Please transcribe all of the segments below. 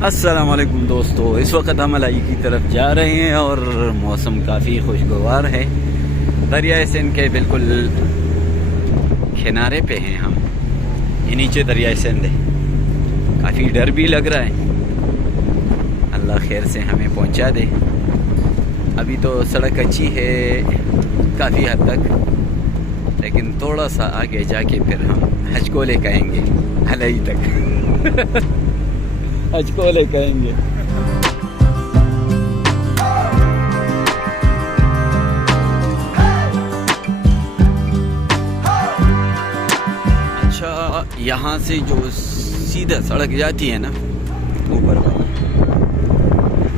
अस्सलामुअलैकुम दोस्तों, इस वक्त हम अलाई की तरफ जा रहे हैं और मौसम काफ़ी खुशगवार है। दरियाए सिंध के बिल्कुल किनारे पे हैं हम। ये नीचे दरियाए सिंध है। काफ़ी डर भी लग रहा है, अल्लाह खैर से हमें पहुंचा दे। अभी तो सड़क अच्छी है काफ़ी हद तक, लेकिन थोड़ा सा आगे जाके फिर हम हजकोले कहेंगे अलाई तक हजकोले कहेंगे। अच्छा, यहाँ से जो सीधा सड़क जाती है ना ऊपर,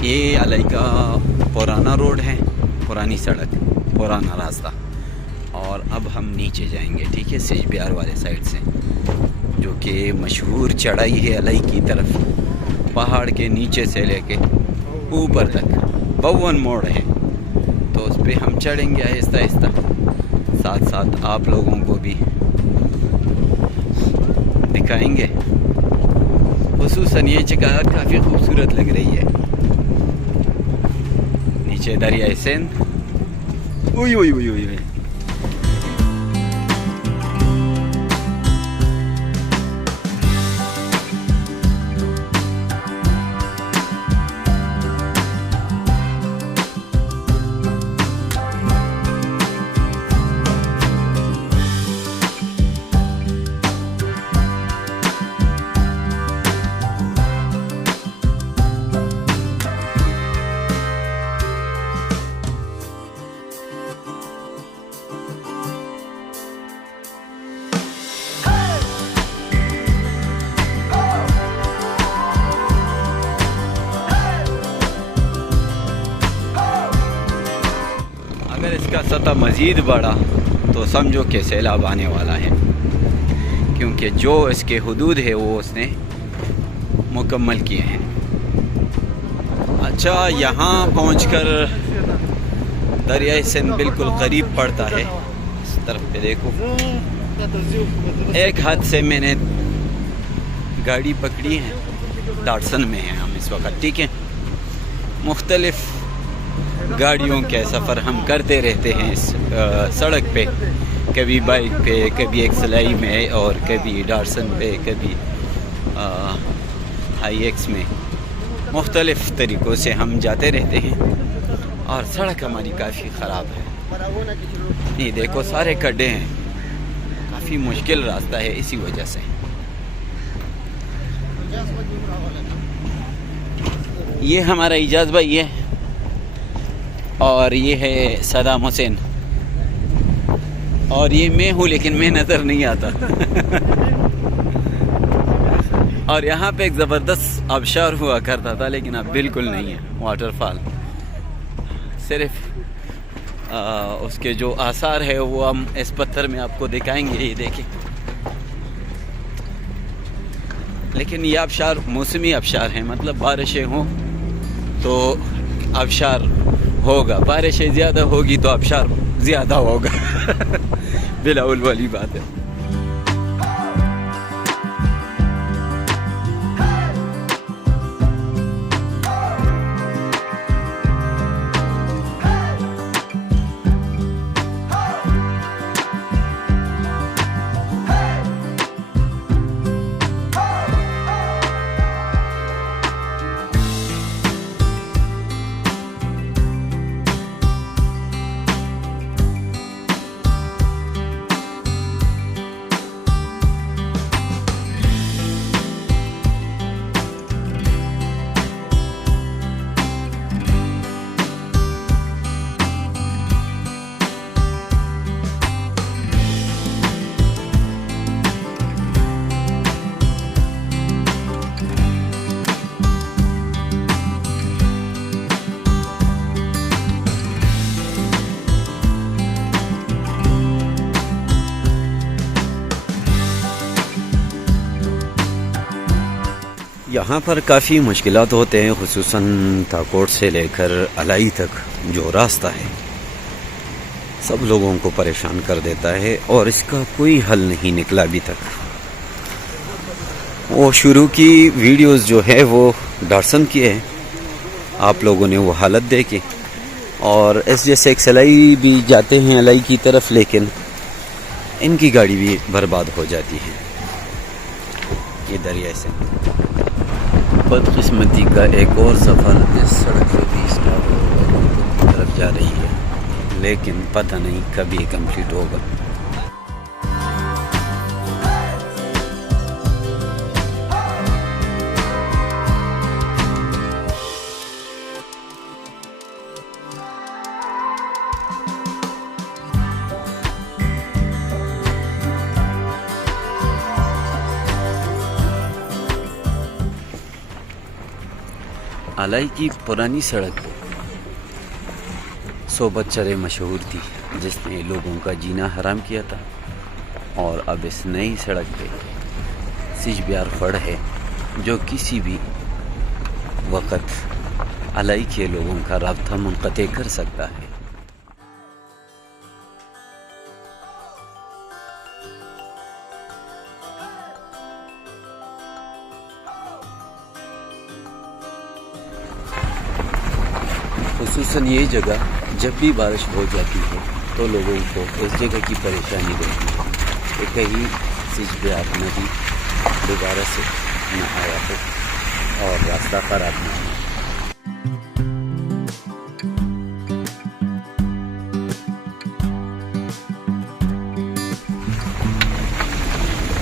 ये अलाई का पुराना रोड है, पुरानी सड़क, पुराना रास्ता। और अब हम नीचे जाएंगे, ठीक है, सिज बिहार वाले साइड से, जो कि मशहूर चढ़ाई है अलाई की तरफ। पहाड़ के नीचे से लेके ऊपर तक 52 मोड़ है, तो उस पर हम चढ़ेंगे आहिस्ता आहिस्ता। साथ साथ आप लोगों को भी दिखाएंगे। खुसूसन ये जगह काफ़ी खूबसूरत लग रही है। नीचे दरियाए सिंध, उई उई उई उई। अगर इसका सतह मज़ीद बढ़ा तो समझो कि सैलाब आने वाला है, क्योंकि जो इसके हुदूद है वो उसने मुकम्मल किए हैं। अच्छा, यहाँ पहुंचकर दरियाए सिंध बिल्कुल करीब पड़ता है। इस तरफ पे देखो, एक हाथ से मैंने गाड़ी पकड़ी है, डाटसन में है हम इस वक्त, ठीक है। मुख्तलिफ गाड़ियों के सफ़र हम करते रहते हैं इस सड़क पे, कभी बाइक पे, कभी एक सिलाई में, और कभी डाटसन पे, कभी हाई एक्स में। मुख्तलिफ़ तरीक़ों से हम जाते रहते हैं और सड़क हमारी काफ़ी ख़राब है। ये देखो, सारे खड्डे हैं, काफ़ी मुश्किल रास्ता है इसी वजह से। ये हमारा इजाज़ भाई है और ये है सदाम हुसैन, और ये मैं हूँ, लेकिन मैं नज़र नहीं आता और यहाँ पे एक ज़बरदस्त आबशार हुआ करता था, लेकिन अब बिल्कुल नहीं है वाटरफॉल। सिर्फ उसके जो आसार है वो हम इस पत्थर में आपको दिखाएंगे, ये देखें। लेकिन ये आबशार मौसमी आबशार है, मतलब बारिशें हों तो आबशार होगा, बारिशें ज़्यादा होगी तो आबशार ज़्यादा होगा बिलाउल वाली बात है। यहाँ पर काफ़ी मुश्किलात होते हैं, खुसूसन ताकोट से लेकर अलाई तक जो रास्ता है सब लोगों को परेशान कर देता है और इसका कोई हल नहीं निकला अभी तक। वो शुरू की वीडियोस जो है वो दर्शन किए आप लोगों ने वो हालत देखे। और इस जैसे एक सलाई भी जाते हैं अलाई की तरफ, लेकिन इनकी गाड़ी भी बर्बाद हो जाती है। ये दरिया से बदकिस्मती का एक और सफ़र इस सड़क से 20 की तरफ जा रही है, लेकिन पता नहीं कब ये कंप्लीट होगा। अलाई की पुरानी सड़क सोबत चरे मशहूर थी, जिसने लोगों का जीना हराम किया था। और अब इस नई सड़क पे सिजबियार फड़ है, जो किसी भी वक़्त अलाई के लोगों का राब्ता मुनक़ते कर सकता है। खुसूसन ये जगह जब भी बारिश हो जाती है तो लोगों को इस जगह की परेशानी रहती है कि कहीं सिजबियार नदी दोबारा से न आया हो और रास्ता ख़राब न हो।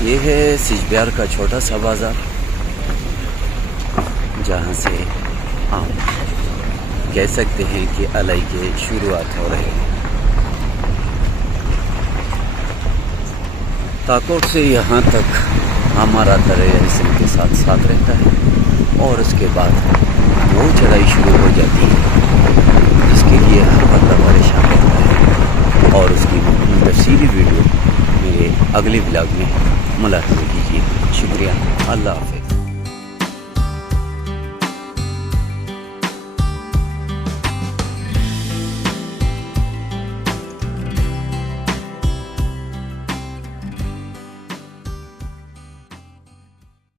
ये है सिजबियार का छोटा सा बाज़ार, जहाँ से आप कह सकते हैं कि अलाई के शुरुआत हो रहे हैं। ताकोट से यहाँ तक हमारा दरिया इसम के साथ साथ रहता है, और उसके बाद वो चढ़ाई शुरू हो जाती है, जिसके लिए हर बंदा परेशान रहता है। और उसकी तफसीली वीडियो मेरे अगले ब्लॉग में मुलाकात कीजिए। शुक्रिया, अल्लाह हाफ़िज़।